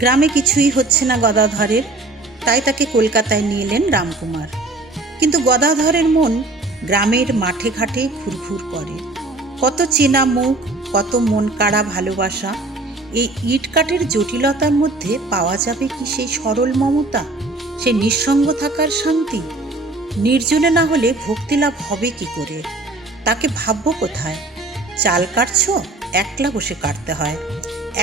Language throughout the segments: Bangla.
গ্রামে কিছুই হচ্ছে না গদাধরের, তাই তাকে কলকাতায় নিয়ে এলেন রামকুমার। কিন্তু গদাধরের মন গ্রামের মাঠে ঘাটে ঘুরঘুর করে। কত চেনা মুখ, কত মন কাড়া ভালোবাসা। এই ইটকাঠের জটিলতার মধ্যে পাওয়া যাবে কি সেই সরল মমতা, সে নিঃসঙ্গ থাকার শান্তি? নির্জনে না হলে ভক্তিলাভ হবে কি করে? তাকে ভাববো কোথায়? চাল কাটছ, একলা বসে কাটতে হয়।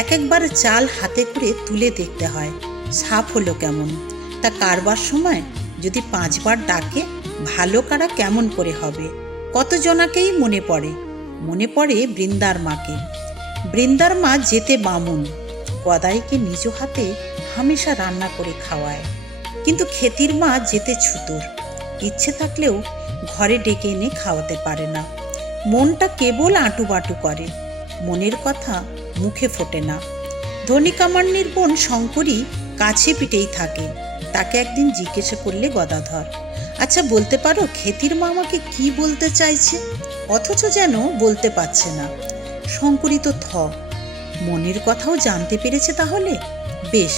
একবার চাল হাতে করে তুলে দেখতে হয় সাফ হলো কেমন। তা কারবার সময় যদি 5 বার ডাকে, ভালো কারা কেমন করে হবে? কতজনাকেই মনে পড়ে বৃন্দার মাকে। বৃন্দার মা যেতে বামুন, গদাইকে নিজ হাতে হামেশা রান্না করে খাওয়ায়। কিন্তু ক্ষেতির মা যেতে ছুতোর, ইচ্ছে থাকলেও ঘরে ডেকে এনে খাওয়াতে পারে না। মনটা কেবল আঁটুবাটু করে, মনের কথা মুখে ফোটে না। ধনিকামান্যির বোন শঙ্করী কাছে পিঠেই থাকে। তাকে একদিন জিজ্ঞাসা করলে গদাধর, আচ্ছা বলতে পারো ক্ষেতির মা আমাকে কি বলতে চাইছে? অথচ যেন বলতে পারছে না। শঙ্করী তো মনের কথাও জানতে পেরেছে তাহলে? বেশ,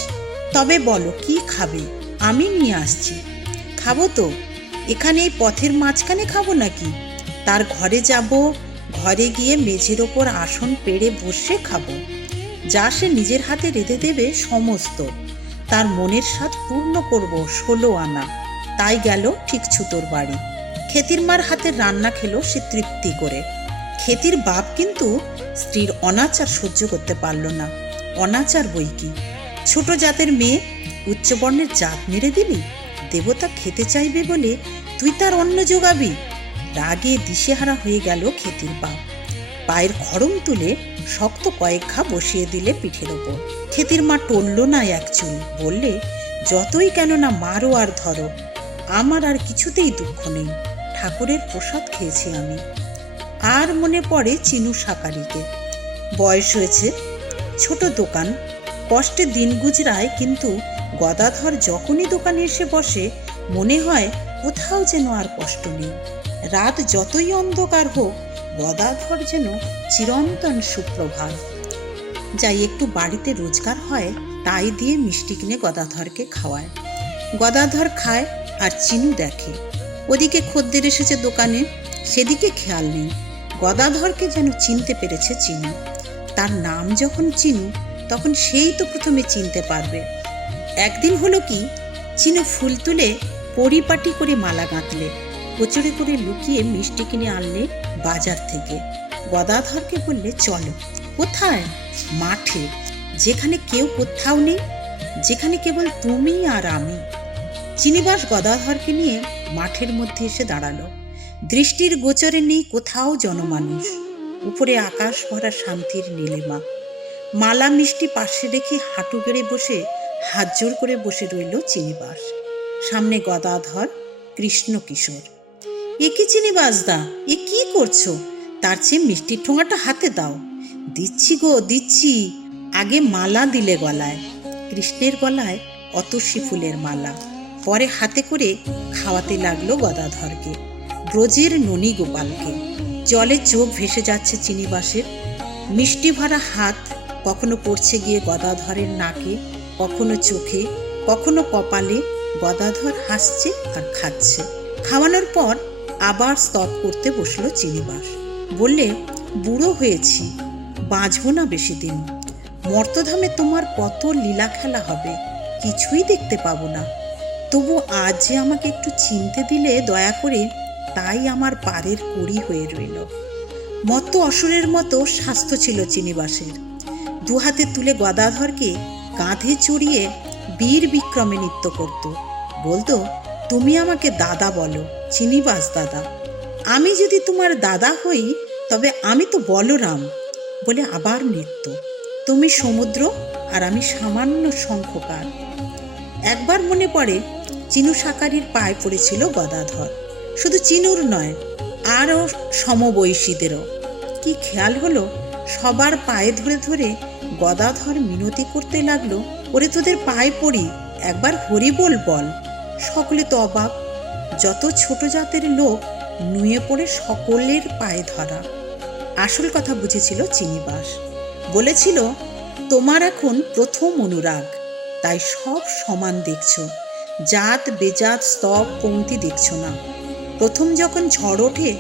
তবে বলো কি খাবে, আমি নিয়ে আসছি। খাবো তো, এখানে এই পথের মাঝখানে খাবো নাকি? তার ঘরে যাব, ঘরে গিয়ে মেঝের ওপর আসন পেড়ে বসে খাবো। যা সে নিজের হাতে রেঁধে দেবে সমস্ত। তার মনের স্বাদ পূর্ণ করব 16 আনা। তাই গেল ঠিক ছুতোর বাড়ি। ক্ষেতির মার হাতের রান্না খেলো সে তৃপ্তি করে। ক্ষেতির বাপ কিন্তু স্ত্রীর অনাচার সহ্য করতে পারল না। অনাচার বই কি, ছোট জাতের মেয়ে, উচ্চবর্ণের জাত মেরে দিলি? দেবতা খেতে চাইবে বলে তুই তার অন্ন যোগাবি? রাগে দিশেহারা হয়ে গেল ক্ষেতির বাপ। পায়ের খড়ম তুলে শক্ত কয়েক ঘা বসিয়ে দিলে পিঠের ওপর। ক্ষেতির মা টলল না এক চুল, বললে, যতই কেন না মারো আর ধরো, আমার আর কিছুতেই দুঃখ নেই। ঠাকুরের প্রসাদ খেয়েছি আমি। আর মনে পড়ে চিনু শাকারিকে। বয়স হয়েছে, ছোট দোকান, কষ্টে দিন গুজরায়, কিন্তু গদাধর যখনই দোকানে এসে বসে মনে হয় কোথাও যেন আর কষ্ট নেই। রাত যতই অন্ধকার হোক, গদাধর যেন চিরন্তন সুপ্রভাত। যাই একটু বাড়িতে রোজগার হয়, তাই দিয়ে মিষ্টি কিনে গদাধরকে খাওয়ায়। গদাধর খায় আর চিনু দেখে। ওদিকে খদ্দের এসেছে দোকানে, সেদিকে খেয়াল নেই। গদাধরকে যেন চিনতে পেরেছে চিনু। তার নাম যখন চিনু, তখন সেই তো প্রথমে চিনতে পারবে। একদিন হলো কি, চিনু ফুল তুলে পরিপাটি করে মালা গাঁথলে, কোচরে করে লুকিয়ে মিষ্টি কিনে আনলে বাজার থেকে। গদাধরকে বললে, চলো। কোথায়? মাঠে, যেখানে কেউ কোথাও নেই, যেখানে কেবল তুমি আর আমি। চিনিবাস গদাধরকে নিয়ে মাঠের মধ্যে এসে দাঁড়ালো। দৃষ্টির গোচরে নেই কোথাও জনমানুষ। উপরে আকাশ ভরা শান্তির নীলিমা। মালা মিষ্টি পাশে রেখে হাঁটু গেড়ে বসে হাত জোর করে বসে রইল চিনিবাস। সামনে গদাধর, কৃষ্ণ কিশোর। এ কি চিনিবাস দা, এ কি করছো? তার চেয়ে মিষ্টির ঠোঙাটা হাতে দাও। দিচ্ছি গো, দিচ্ছি। আগে মালা দিলে গলায়। কৃষ্ণের গলায় অতসী ফুলের মালা। পরে হাতে করে খাওয়াতে লাগলো গদাধরকে, ব্রজের ননী গোপালকে। জলে চোখ ভেসে যাচ্ছে চিনিবাসের। মিষ্টি ভরা হাত কখনো পড়ছে গিয়ে গদাধরের নাকে, কখনো চোখে, কখনো কপালে। গদাধর হাসছে আর খাচ্ছে। খাওয়ানোর পর আবার স্তব করতে বসলো চিনিবাস। বললে, বুড়ো হয়েছি, বাঁচবো না বেশি দিন। মর্তধামে তোমার কত লীলা খেলা হবে, কিছুই দেখতে পাবো না। তবু আজ যে আমাকে একটু চিনতে দিলে দয়া করে, তাই আমার পারের কড়ি হয়ে রইল। মত্ত অসুরের মতো স্বাস্থ্য ছিল চিনিবাসের। দুহাতে তুলে গদাধরকে কাঁধে চড়িয়ে বীর বিক্রমে নৃত্য করত। বলতো, তুমি আমাকে দাদা বলো, চিনিবাস দাদা। আমি যদি তোমার দাদা হই, তবে আমি তো বলরাম। বলে আবার নৃত্য। তুমি সমুদ্র আর আমি সামান্য শঙ্খকার। একবার মনে পড়ে, চিনু শাকারির পায়ে পড়েছিল গদাধর। শুধু চিনুর নয়, আরও সমবয়সীদেরও। কি খেয়াল হলো, সবার পায়ে ধরে ধরে গদাধর মিনতি করতে লাগলো, ওরে তোদের পায়ে পড়ি, একবার হরি বল বল। সকলে তো অবাক। যত ছোট জাতের লোক নুয়ে পড়ে সকলের পায়ে ধরা। আসল কথা বুঝেছিল চিনিবাস। বলেছিল, তোমার এখন প্রথম অনুরাগ, তাই সব সমান দেখছো, জাত বেজাত স্তব কমতি দেখছো না। প্রথম যখন ঝড় ওঠে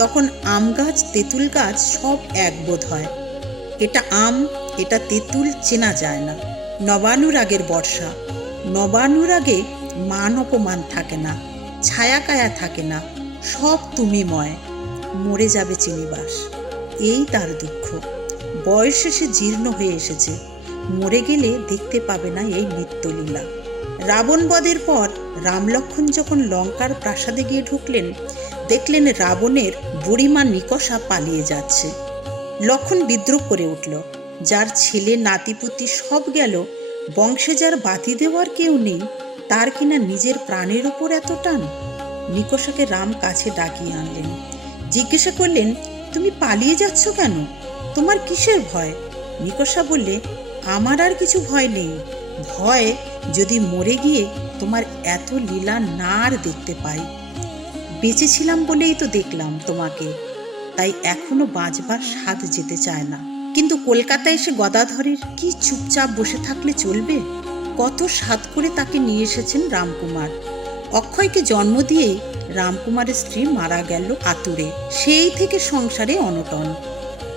তখন আম গাছ তেঁতুল গাছ সব এক বোধ হয়। এটা আম, এটা তেঁতুল চেনা যায় না। নবানুরাগের বর্ষা, নবানুরাগে মান অপমান থাকে না, ছায়া কায়া থাকে না, সব তুমিময়। মরে যাবে চিনিবাস, এই তার দুঃখ। বয়স শেষে জীর্ণ হয়ে এসেছে, মরে গেলে দেখতে পাবে না এই নিত্যলীলা। রাবণ বধের পর রাম লক্ষ্মণ যখন লঙ্কার প্রাসাদে গিয়ে ঢুকলেন, দেখলেন রাবণের বুড়িমা নিকষা পালিয়ে যাচ্ছে। লক্ষ্মণ বিদ্রোহ করে উঠল, যার ছেলে নাতিপুতি সব গেল, বংশে যার বাতি দেওয়ার কেউ নেই, তার কিনা নিজের প্রাণের উপর এত টান। নিকষাকে রাম কাছে ডাকিয়ে আনলেন, জিজ্ঞাসা করলেন, তুমি পালিয়ে যাচ্ছ কেন? তোমার কিসের ভয়? নিকষা বললে, আমার আর কিছু ভয় নেই। ভয় যদি মরে গিয়ে তোমার এত লীলা না আর দেখতে পাই। বেঁচেছিলাম বলেই তো দেখলাম তোমাকে, তাই এখনো বাঁচবার স্বাদ যেতে চায় না। কিন্তু কলকাতায় এসে গদাধরের কি চুপচাপ বসে থাকলে চলবে? কত সাধ করে তাকে নিয়ে এসেছেন রামকুমার। অক্ষয়কে জন্ম দিয়েই রামকুমারের স্ত্রী মারা গেল আতুরে, সেই থেকে সংসারে অনটন।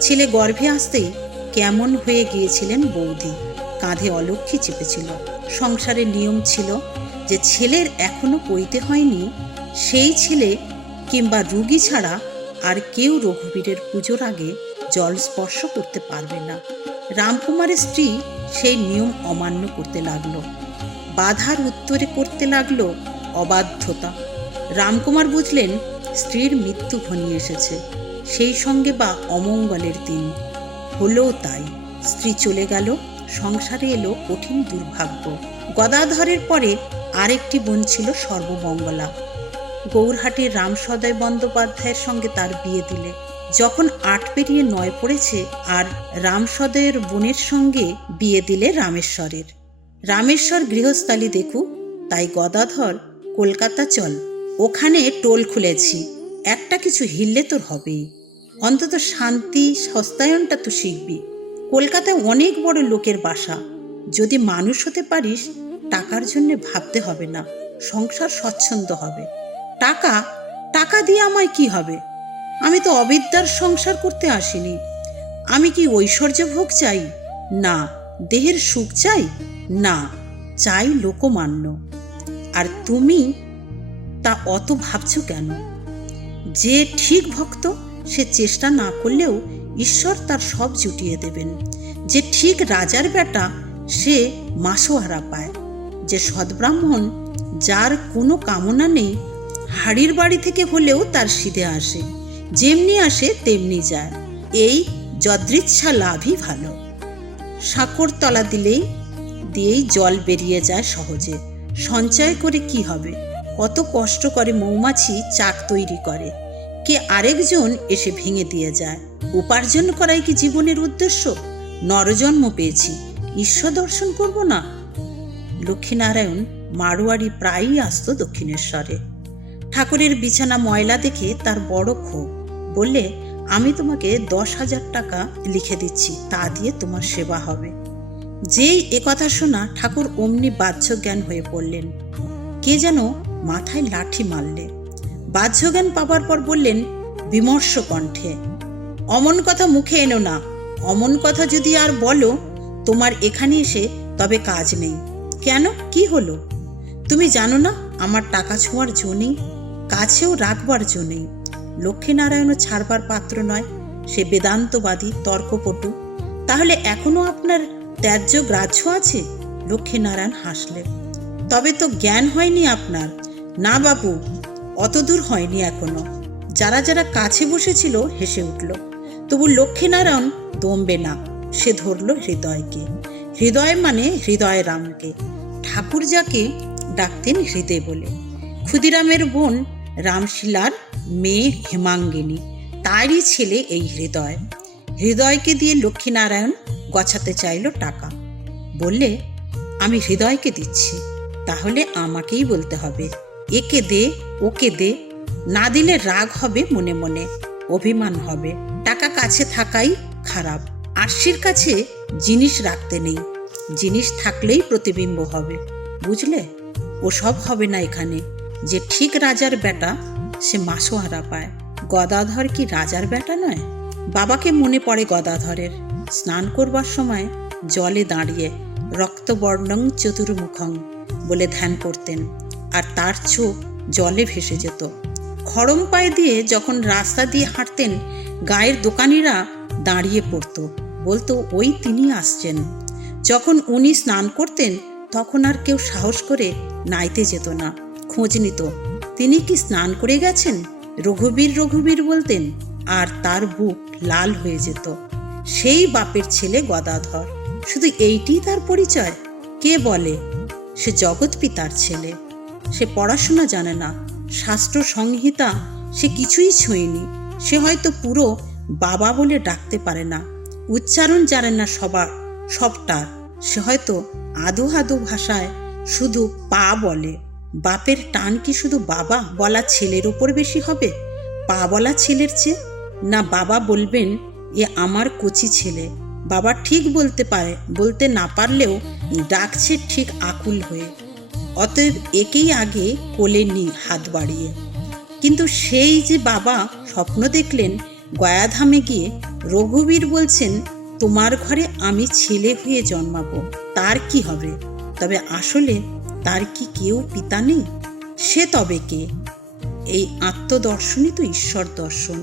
ছেলে গর্ভে আসতেই কেমন হয়ে গিয়েছিলেন বৌদি, কাঁধে অলক্ষ্মী চেপেছিল। সংসারের নিয়ম ছিল যে ছেলের এখনো পৈতে হয়নি, সেই ছেলে কিংবা রুগী ছাড়া আর কেউ রঘুবীরের পুজোর আগে জল স্পর্শ করতে পারবে না। রামকুমারের স্ত্রী সেই নিয়ম অমান্য করতে লাগলো, বাধার উত্তরে করতে লাগলো অবাধ্যতা। রামকুমার বুঝলেন স্ত্রীর মৃত্যু ঘনিয়ে এসেছে, সেই সঙ্গে বা অমঙ্গলের দিন। হলো তাই, স্ত্রী চলে গেল, সংসারে এলো কঠিন দুর্ভাগ্য। গদাধরের পরে আরেকটি বোন ছিল সর্বমঙ্গলা। গৌরহাটির রামসদয় বন্দ্যোপাধ্যায়ের সঙ্গে তার বিয়ে দিলে। যখন 8 পেরিয়ে 9 পড়েছে, আর রামসদয়ের বোনের সঙ্গে বিয়ে দিলে রামেশ্বরের। রামেশ্বর গৃহস্থালী দেখুক, তাই গদাধর, কলকাতা চল, ওখানে টোল খুলেছি, একটা কিছু হিললে তোর হবেই। অন্তত শান্তি সস্তায়নটা তো শিখবি। কলকাতায় অনেক বড় লোকের বাসা, যদি মানুষ হতে পারিস টাকার জন্য ভাবতে হবে না, সংসার স্বচ্ছন্দ হবে। টাকা টাকা দিয়ে আমায় কি হবে? আমি তো অবিদ্যার সংসার করতে আসিনি। আমি কি ঐশ্বর্য ভোগ চাই? না। দেহের সুখ চাই? না। চাই লোকমান্য। আর তুমি তা অত ভাবছ কেন? যে ঠিক ভক্ত সে চেষ্টা না করলেও ঈশ্বর তার সব জুটিয়ে দেবেন। যে ঠিক রাজার বেটা সে মাসোহারা পায়। যে সদ্ব্রাহ্মণ, যার কোনো কামনা নেই, হাড়ির বাড়ি থেকে হলেও তার সিধে আসে, যেমনি আসে তেমনি যায়। এই যদৃচ্ছা লাভই ভালো। সাঁকর তলা দিয়েই জল বেরিয়ে যায় সহজে। সঞ্চয় করে কি হবে? কত কষ্ট করে মৌমাছি চাক তৈরি করে, কে আরেকজন এসে ভেঙে দিয়ে যায়। উপার্জন করাই কি জীবনের উদ্দেশ্য? নরজন্ম পেয়েছি, ঈশ্বর দর্শন করব না? লক্ষ্মীনারায়ণ মারোয়ারি প্রায়ই আসতো দক্ষিণেশ্বরে। ঠাকুরের বিছানা ময়লা দেখে তার বড় ক্ষোভ। বললে, আমি তোমাকে 10,000 টাকা লিখে দিচ্ছি, তা দিয়ে তোমার সেবা হবে। যেই একথা শোনা ঠাকুর অমনি বাহ্যজ্ঞান হয়ে পড়লেন, কে যেন মাথায় লাঠি মারলে। বাহ্যজ্ঞান পাবার পর বললেন বিমর্ষ কণ্ঠে, অমন কথা মুখে এনো না। অমন কথা যদি আর বলো, তোমার এখানে এসে তবে কাজ নেই। কেন, কি হলো? তুমি জানো না আমার টাকা ছোঁয়ার জো নেই, কাছেও রাখবার জো নেই। লক্ষ্মীনারায়ণও ছাড়বার পাত্র নয়, সে বেদান্তবাদী, তর্কপটু। তাহলে এখনো আপনার ত্যায্য গ্রাহ্য আছে? লক্ষ্মীনারায়ণ হাসলেন। তবে তো জ্ঞান হয়নি আপনার। না বাবু, অত দূর হয়নি এখনো। যারা যারা কাছে বসেছিল হেসে উঠল, তবু লক্ষ্মীনারায়ণ দমবে না। সে ধরল হৃদয়কে। হৃদয় মানে হৃদয় রামকে। ঠাকুর যাকে ডাকতেন হৃদয় বলে। ক্ষুদিরামের বোন রামশিলার মেয়ে হেমাঙ্গিনী, তারই ছেলে এই হৃদয়। হৃদয়কে দিয়ে লক্ষ্মীনারায়ণ গছাতে চাইল টাকা। বললে, আমি হৃদয়কে দিচ্ছি, তাহলে আমাকেই বলতে হবে, একে দে, ওকে দে। না দিলে রাগ হবে, মনে মনে অভিমান হবে। টাকা কাছে থাকাই খারাপ। আরশির কাছে জিনিস রাখতে নেই, জিনিস থাকলেই প্রতিবিম্ব হবে, বুঝলে? ওসব হবে না এখানে। যে ঠিক রাজার বেটা সে মাসোহারা পায়। গদাধর কি রাজার বেটা নয়? বাবাকে মনে পড়ে গদাধরের। স্নান করবার সময় জলে দাঁড়িয়ে রক্তবর্ণং চতুর্মুখং বলে ধ্যান করতেন, আর তার চোখ জলে ভেসে যেত। খড়ম পায়ে দিয়ে যখন রাস্তা দিয়ে হাঁটতেন, গায়ের দোকানিরা দাঁড়িয়ে পড়ত, বলতো ওই তিনি আসছেন। যখন উনি স্নান করতেন তখন আর কেউ সাহস করে নাইতে যেত না, খোঁজ নিত তিনি কি স্নান করে গেছেন। রঘুবীর রঘুবীর বলতেন, আর তার বুক লাল হয়ে যেত। সেই বাপের ছেলে গদাধর। শুধু এইটি তার পরিচয়? কে বলে সে জগৎ পিতার ছেলে? সে পড়াশোনা জানে না, শাস্ত্র সংহিতা সে কিছুই ছোঁয়নি। সে হয়তো পুরো বাবা বলে ডাকতে পারে না, উচ্চারণ জানে না সবটার। সে হয়তো আদো আদো ভাষায় শুধু পা বলে। বাপের টান কি শুধু বাবা বলা ছেলের ওপর বেশি হবে পা বলা ছেলের চেয়ে? না, বাবা বলবেন এ আমার কচি ছেলে। বাবা ঠিক বলতে না পারলেও ডাকছে ঠিক আকুল হয়ে। অতএব একেই আগে কোলে নি হাত বাড়িয়ে। কিন্তু সেই যে বাবা স্বপ্ন দেখলেন গয়াধামে গিয়ে, রঘুবীর বলছেন তোমার ঘরে আমি ছেলে হয়ে জন্মাবো, তার কি হবে? তবে আসলে তার কি কেউ পিতা নেই? সে তবে কে? এই আত্মদর্শনই তো ঈশ্বর দর্শন।